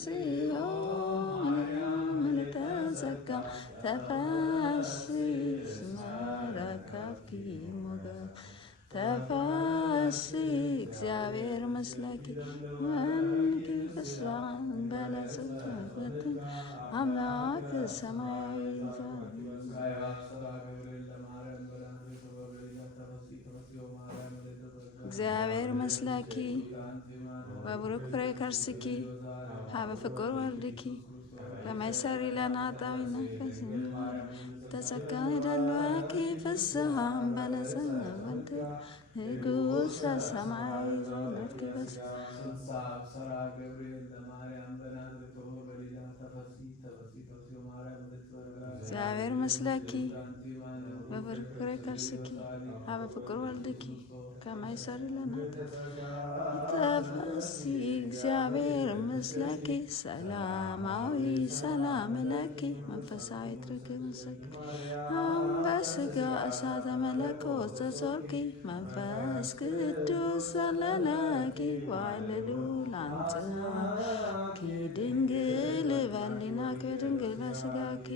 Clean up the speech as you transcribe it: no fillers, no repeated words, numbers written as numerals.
ጽዮን ተዘጋ ተፈሲ ስመረከብኪ ሞገስ ተፈሲ እግዚአብሔር መስለኪ መንኪ ፍስራን በለጽበት አምላክ ሰማያዊ እግዚአብሔር መስለኪ ወብሩክ ፍሬ ከርስኪ ሀበ ፍቁር ወልድኪ ከመይሰሪ ለናጣዊ ነፈስ ተጸጋ ይደልወኪ ፍስሃም በለጸበት ንጉሠ ሰማያዊ ዘመድኪ በስ እግዚአብሔር መስለኪ ወብሩክ ፍሬ ከርስኪ ሀበ ፍቁር ወልድኪ ከመይሰሪ ለናጣ ተፈሲ እግዚአብሔር መስለኪ ሰላማዊ ሰላም ለኪ መንፈሳዊ ትርክ መስክ በስጋ እሳተ መለኮት ዘዞርኪ መንፈስ ቅዱስ ዘለለኪ ዋልዱ ላንጽናኪ ድንግል በሊናኪ ድንግል በስጋኪ